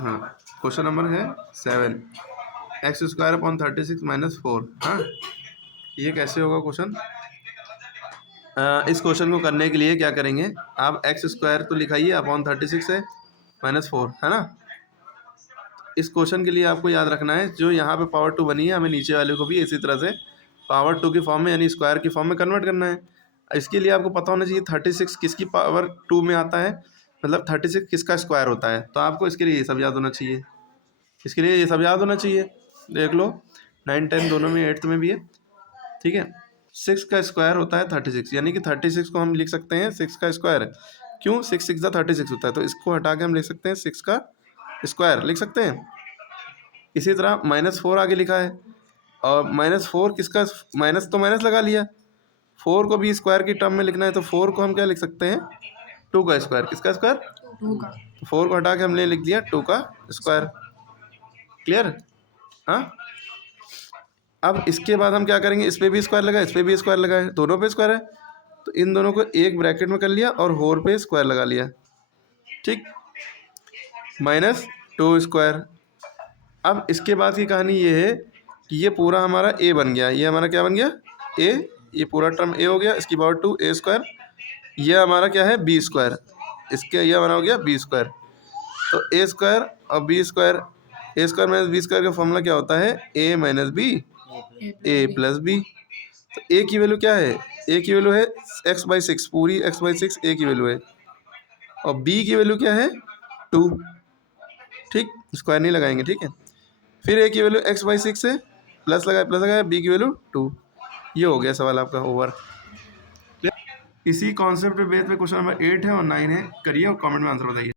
हाँ, question number है 7, x² upon 36 minus 4। हाँ, ये कैसे होगा क्वेश्चन? इस क्वेश्चन को करने के लिए क्या करेंगे, आप x² तो लिखाइए अपॉन 36 है माइनस 4, है ना। इस क्वेश्चन के लिए आपको याद रखना है जो यहाँ पे पावर 2 बनी है, हमें नीचे वाले को भी इसी तरह से पावर 2 की फॉर्म में यानी स्क्वायर की फॉर्म में कन्वर्ट करना है। इसके लिए आपको पता होना चाहिए 36 किसकी पावर 2 में आता है, मतलब 36 किसका स्क्वायर होता है। तो आपको इसके लिए ये सब याद होना चाहिए, इसके लिए ये सब याद होना चाहिए। देख लो 9, 10 दोनों में, 8th में भी है, ठीक है। 6 का स्क्वायर होता है 36, यानी कि 36 को हम लिख सकते हैं 6 का स्क्वायर। क्यों? 6 6 36 होता है, तो इसको हटा के हम लिख सकते हैं 6 का स्क्वायर लिख सकते हैं। इसी तरह -4 आगे लिखा है, और -4 किसका, माइनस तो माइनस लगा लिया, 4 को भी स्क्वायर की टर्म में लिखना है, तो 4 को हम क्या लिख सकते हैं, 2 का स्क्वायर। किसका स्क्वायर? 2 का। 4 को हटा के हमने लिख दिया 2 का स्क्वायर। क्लियर? हाँ। अब इसके बाद हम क्या करेंगे, इस पर भी स्क्वायर लगाए, इस पर भी स्क्वायर लगाए, दोनों पे स्क्वायर है, तो इन दोनों को एक ब्रैकेट में कर लिया और होल पे स्क्वायर लगा लिया, ठीक। -2²। अब इसके बाद की कहानी ये है कि ये पूरा हमारा ए बन गया, ये हमारा क्या बन गया, ए, ये पूरा टर्म ए हो गया, इसकी पावर 2 a², ये हमारा क्या है b², इसके ये हमारा हो गया b²। तो a² और b², a² माइनस b² का फॉर्मूला क्या होता है, a minus b a plus b। तो a की वैल्यू क्या है, a की वैल्यू है x/6, पूरी x/6 a की वैल्यू है, और b की वैल्यू क्या है 2, ठीक। स्क्वायर नहीं लगाएंगे, ठीक है। फिर a की वैल्यू x/6 है, प्लस लगाया, b की वैल्यू 2। ये हो गया सवाल आपका ओवर। इसी कॉन्सेप्ट पे बेस पे क्वेश्चन नंबर 8 है और 9 है, करिए और कमेंट में आंसर बताइए।